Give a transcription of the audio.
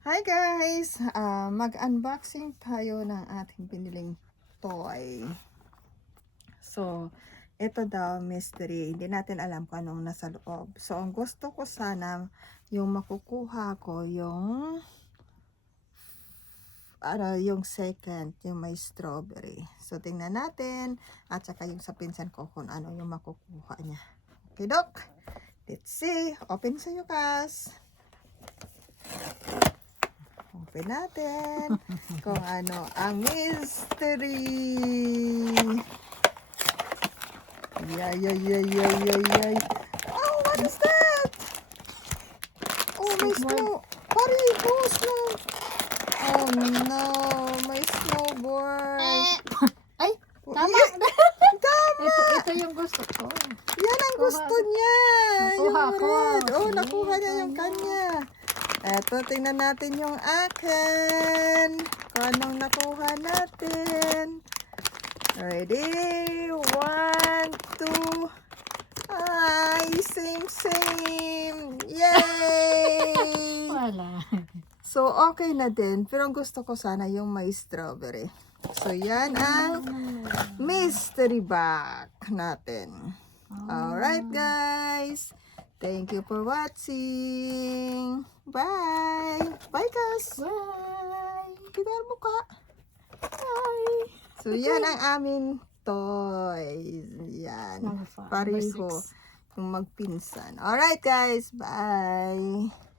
Hi guys! Mag-unboxing tayo ng ating biniling toy. So, ito daw mystery. Hindi natin alam kung anong nasa loob. So, ang gusto ko sana, yung makukuha ko yung yung second, yung may strawberry. So, tingnan natin. At saka yung sa pinsan ko kung ano yung makukuha niya. Okay, Dok? Let's see. Open sa yukas. Open natin kung ano ang mystery. Yay. Oh, what is that? Oh, may snow. Pari, oh, snow. Oh no, may snowboard. Ay, tama. Tama. Ito yung gusto ko. Yan ang gusto niya. Yung Nakuha ko. red. Oh, Sige, nakuha niya yung tama. kanya. Eto, tingnan natin yung akin. Kung anong nakuha natin. Ready? 1, 2. Ay, same. Yay! Wala. So, okay na din. Pero ang gusto ko sana yung may strawberry. So, yan ang mystery bag natin. Alright, guys. Thank you for watching. Bye. Bye, guys. Bye. Kita ang mukha. Bye. So, yan ang aming toys. Yan. Number 5. Pareho. Yung magpinsan. Alright, guys. Bye.